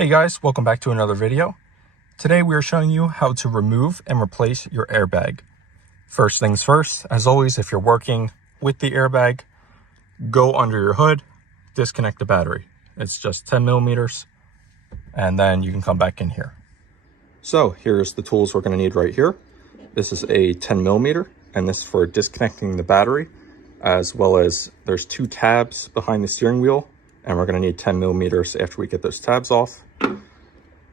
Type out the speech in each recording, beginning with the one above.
Hey guys, welcome back to another video. Today we are showing you how to remove and replace your airbag. First things first, as always, if you're working with the airbag, go under your hood, disconnect the battery. It's just 10 millimeters, and then you can come back in here. So here's the tools we're going to need right here. This is a 10 millimeter, and this is for disconnecting the battery, as well as there's two tabs behind the steering wheel, and we're going to need 10 millimeters after we get those tabs off.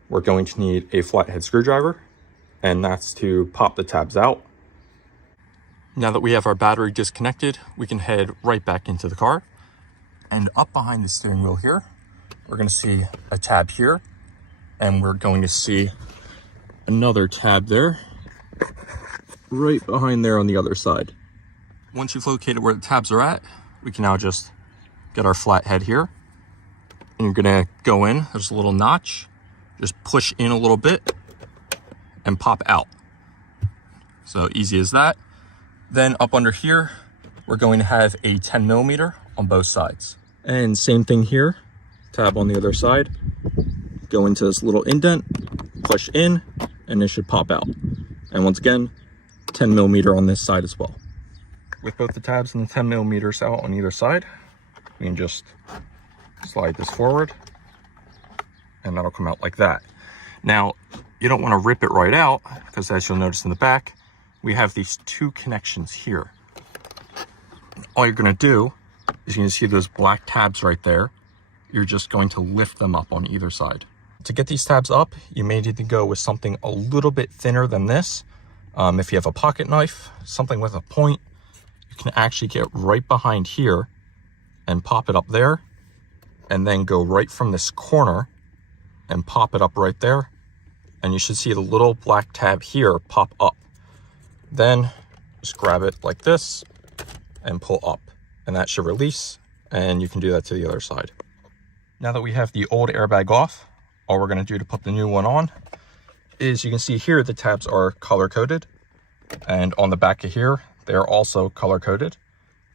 We're going to need a flathead screwdriver, and that's to pop the tabs out. Now that we have our battery disconnected, we can head right back into the car. And up behind the steering wheel here, we're going to see a tab here, and we're going to see another tab there, right behind there on the other side. Once you've located where the tabs are at, we can now just get our flathead here. And you're going to go in, there's a little notch, just push in a little bit and pop out. So easy as that. Then up under here, we're going to have a 10 millimeter on both sides. And same thing here, tab on the other side, go into this little indent, push in, and it should pop out. And once again, 10 millimeter on this side as well. With both the tabs and the 10 millimeters out on either side, we can just slide this forward and that'll come out like that. Now, you don't want to rip it right out because, as you'll notice in the back, we have these two connections here. All you're going to do is you can see those black tabs right there. You're just going to lift them up on either side. To get these tabs up, you may need to go with something a little bit thinner than this. If you have a pocket knife, something with a point, you can actually get right behind here and pop it up there, and then go right from this corner and pop it up right there. And you should see the little black tab here pop up. Then just grab it like this and pull up, and that should release, and you can do that to the other side. Now that we have the old airbag off, all we're going to do to put the new one on is, you can see here the tabs are color coded, and on the back of here they're also color coded.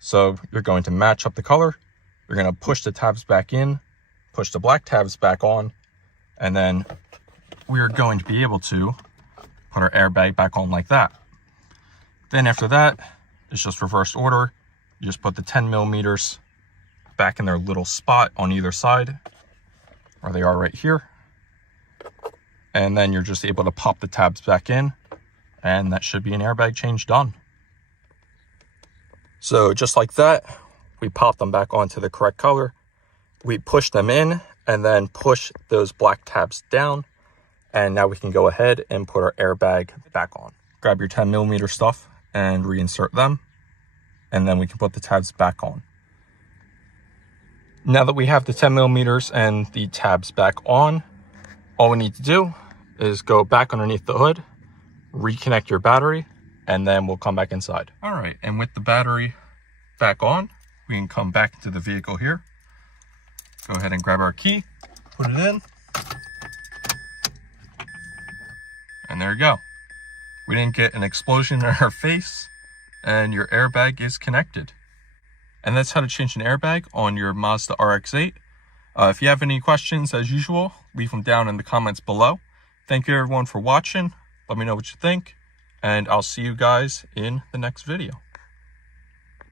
So you're going to match up the color. You're going to push the tabs back in, push the black tabs back on, and then we're going to be able to put our airbag back on like that. Then after that, it's just reverse order. You just put the 10 millimeters back in their little spot on either side, where they are right here. And then you're just able to pop the tabs back in, and that should be an airbag change done. So just like that, we pop them back onto the correct color. We push them in and then push those black tabs down. And now we can go ahead and put our airbag back on. Grab your 10 millimeter stuff and reinsert them. And then we can put the tabs back on. Now that we have the 10 millimeters and the tabs back on, all we need to do is go back underneath the hood, reconnect your battery, and then we'll come back inside. All right, and with the battery back on, we can come back into the vehicle here. Go ahead and grab our key, put it in, and there you go. We didn't get an explosion in our face, and your airbag is connected. And that's how to change an airbag on your Mazda Rx-8. If you have any questions, as usual, leave them down in the comments below. Thank you everyone for watching. Let me know what you think, and I'll see you guys in the next video.